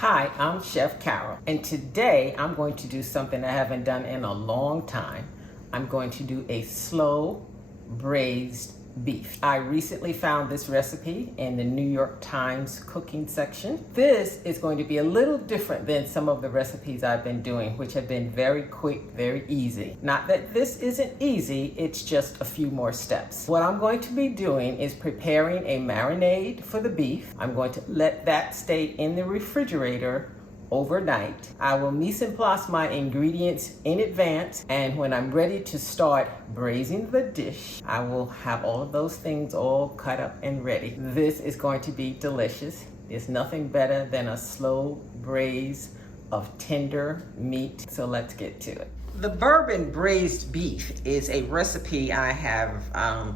Hi, I'm Chef Carol, and today I'm going to do something I haven't done in a long time. I'm going to do a slow braised beef. I recently found this recipe in the New York Times cooking section. This is going to be a little different than some of the recipes I've been doing, which have been very quick, very easy. Not that this isn't easy, it's just a few more steps. What I'm going to be doing is preparing a marinade for the beef. I'm going to let that stay in the refrigerator overnight. I will mise en place my ingredients in advance, and when I'm ready to start braising the dish, I will have all of those things all cut up and ready. This is going to be delicious. There's nothing better than a slow braise of tender meat, so let's get to it. The Burbon braised beef is a recipe I have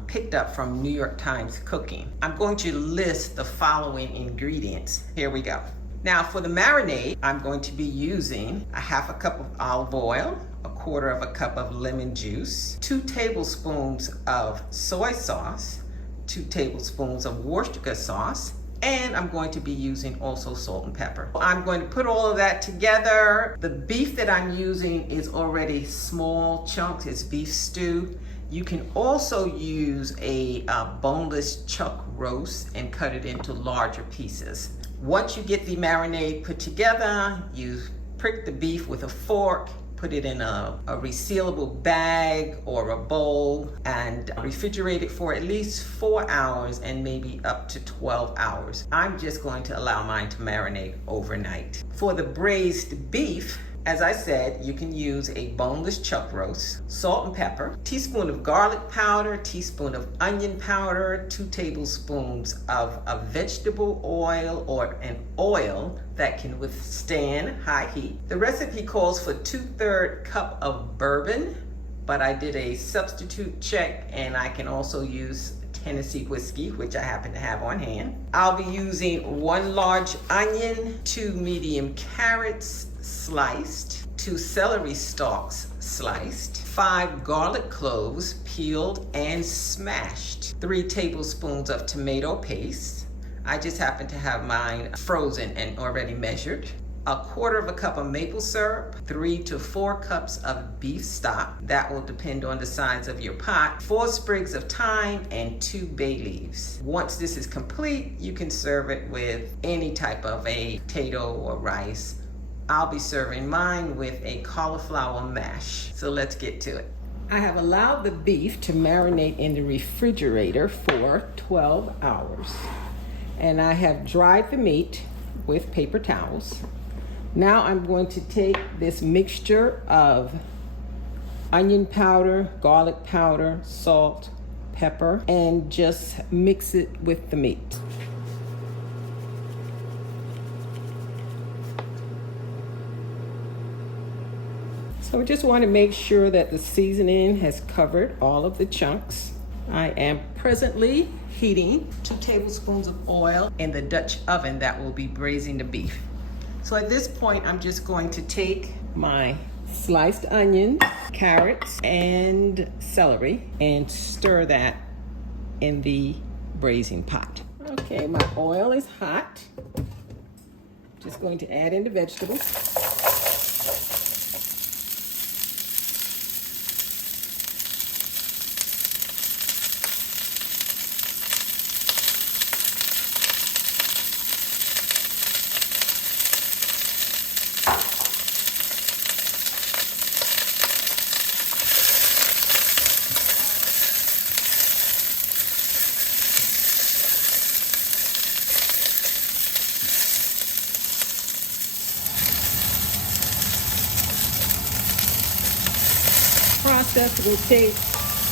picked up from New York Times Cooking. I'm going to list the following ingredients. Here we go. Now for the marinade, I'm going to be using a half a cup of olive oil, a quarter of a cup of lemon juice, 2 tablespoons of soy sauce, 2 tablespoons of Worcestershire sauce, and I'm going to be using also salt and pepper. I'm going to put all of that together. The beef that I'm using is already small chunks, it's beef stew. You can also use a boneless chuck roast and cut it into larger pieces. Once you get the marinade put together, you prick the beef with a fork, put it in a resealable bag or a bowl, and refrigerate it for at least 4 hours and maybe up to 12 hours. I'm just going to allow mine to marinate overnight. For the braised beef, as I said, you can use a boneless chuck roast, salt and pepper, teaspoon of garlic powder, teaspoon of onion powder, 2 tablespoons of a vegetable oil or an oil that can withstand high heat. The recipe calls for 2/3 cup of bourbon, but I did a substitute check and I can also use Tennessee whiskey, which I happen to have on hand. I'll be using 1 large onion, 2 medium carrots sliced, 2 celery stalks sliced, 5 garlic cloves peeled and smashed, 3 tablespoons of tomato paste. I just happen to have mine frozen and already measured. A quarter of a cup of maple syrup, 3 to 4 cups of beef stock. That will depend on the size of your pot. 4 sprigs of thyme and 2 bay leaves. Once this is complete, you can serve it with any type of a potato or rice. I'll be serving mine with a cauliflower mash. So let's get to it. I have allowed the beef to marinate in the refrigerator for 12 hours. And I have dried the meat with paper towels. Now I'm going to take this mixture of onion powder, garlic powder, salt, pepper, and just mix it with the meat. So I just want to make sure that the seasoning has covered all of the chunks. I am presently heating 2 tablespoons of oil in the Dutch oven that will be braising the beef. So at this point, I'm just going to take my sliced onions, carrots, and celery and stir that in the braising pot. Okay, my oil is hot. Just going to add in the vegetables. Process will take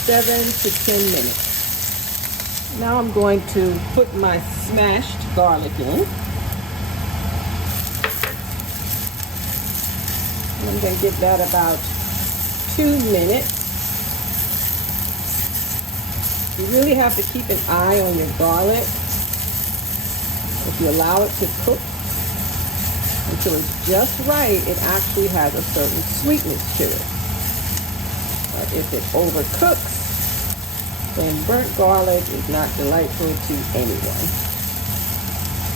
7 to 10 minutes. Now I'm going to put my smashed garlic in. I'm going to give that about 2 minutes. You really have to keep an eye on your garlic. If you allow it to cook until it's just right, it actually has a certain sweetness to it. But if it overcooks, then burnt garlic is not delightful to anyone.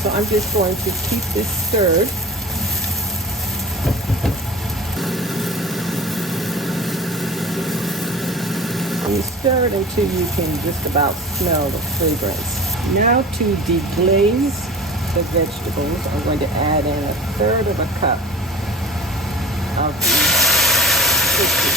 So I'm just going to keep this stirred And you stir it until you can just about smell the fragrance. Now to deglaze the vegetables, I'm going to add in 1/3 of a cup of the chicken.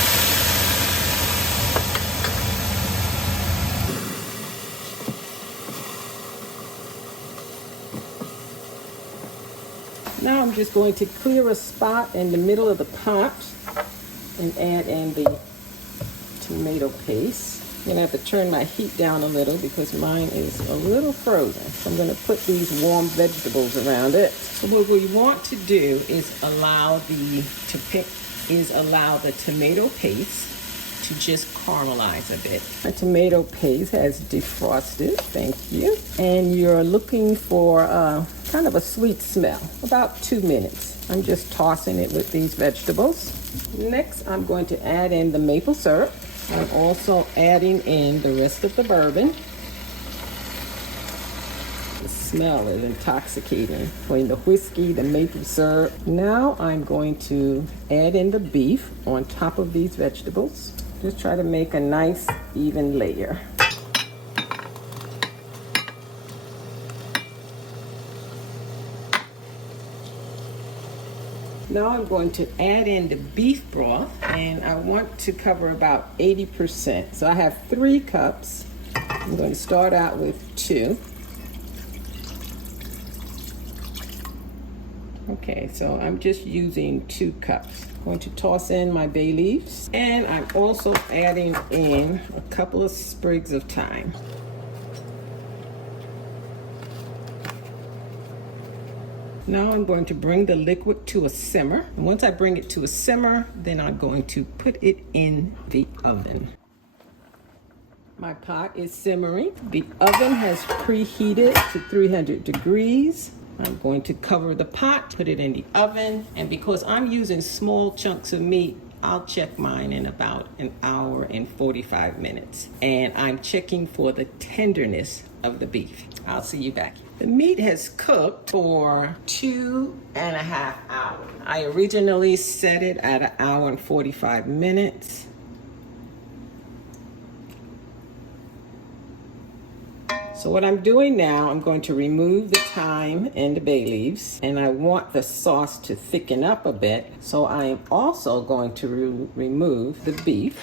Now I'm just going to clear a spot in the middle of the pot and add in the tomato paste. I'm going to have to turn my heat down a little because mine is a little frozen. So I'm going to put these warm vegetables around it. So what we want to do is allow the tomato paste to just caramelize a bit. My tomato paste has defrosted, thank you. And you're looking for kind of a sweet smell, about 2 minutes. I'm just tossing it with these vegetables. Next, I'm going to add in the maple syrup. I'm also adding in the rest of the bourbon. The smell is intoxicating between the whiskey, the maple syrup. Now I'm going to add in the beef on top of these vegetables. Just try to make a nice even layer. Now I'm going to add in the beef broth, and I want to cover about 80%. So I have 3 cups. I'm going to start out with 2. Okay, so I'm just using 2 cups. I'm going to toss in my bay leaves, and I'm also adding in a couple of sprigs of thyme. Now I'm going to bring the liquid to a simmer. And once I bring it to a simmer, then I'm going to put it in the oven. My pot is simmering. The oven has preheated to 300 degrees. I'm going to cover the pot, put it in the oven, and because I'm using small chunks of meat, I'll check mine in about 1 hour and 45 minutes. And I'm checking for the tenderness of the beef. I'll see you back. The meat has cooked for 2.5 hours. I originally set it at 1 hour and 45 minutes. So what I'm doing now, I'm going to remove the thyme and the bay leaves, and I want the sauce to thicken up a bit. So I am also going to remove the beef.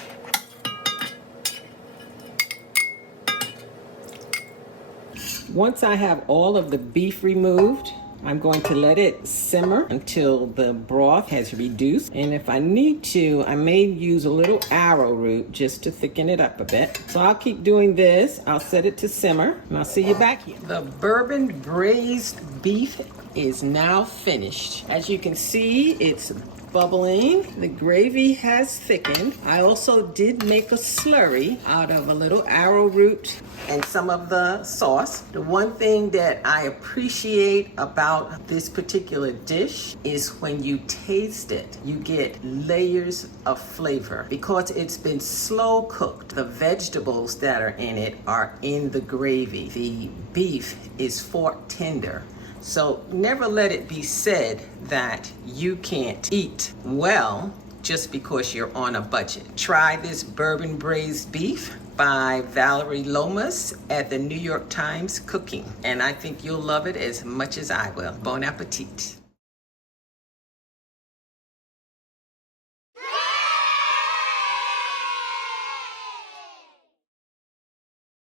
Once I have all of the beef removed, I'm going to let it simmer until the broth has reduced. And if I need to, I may use a little arrowroot just to thicken it up a bit. So I'll keep doing this. I'll set it to simmer, and I'll see you back here. The bourbon braised beef is now finished. As you can see, it's bubbling. The gravy has thickened. I also did make a slurry out of a little arrowroot and some of the sauce. The one thing that I appreciate about this particular dish is when you taste it, you get layers of flavor. Because it's been slow cooked, the vegetables that are in it are in the gravy. The beef is fork tender. So never let it be said that you can't eat well just because you're on a budget. Try this bourbon braised beef by Valerie Lomas at the New York Times Cooking. And I think you'll love it as much as I will. Bon appetit.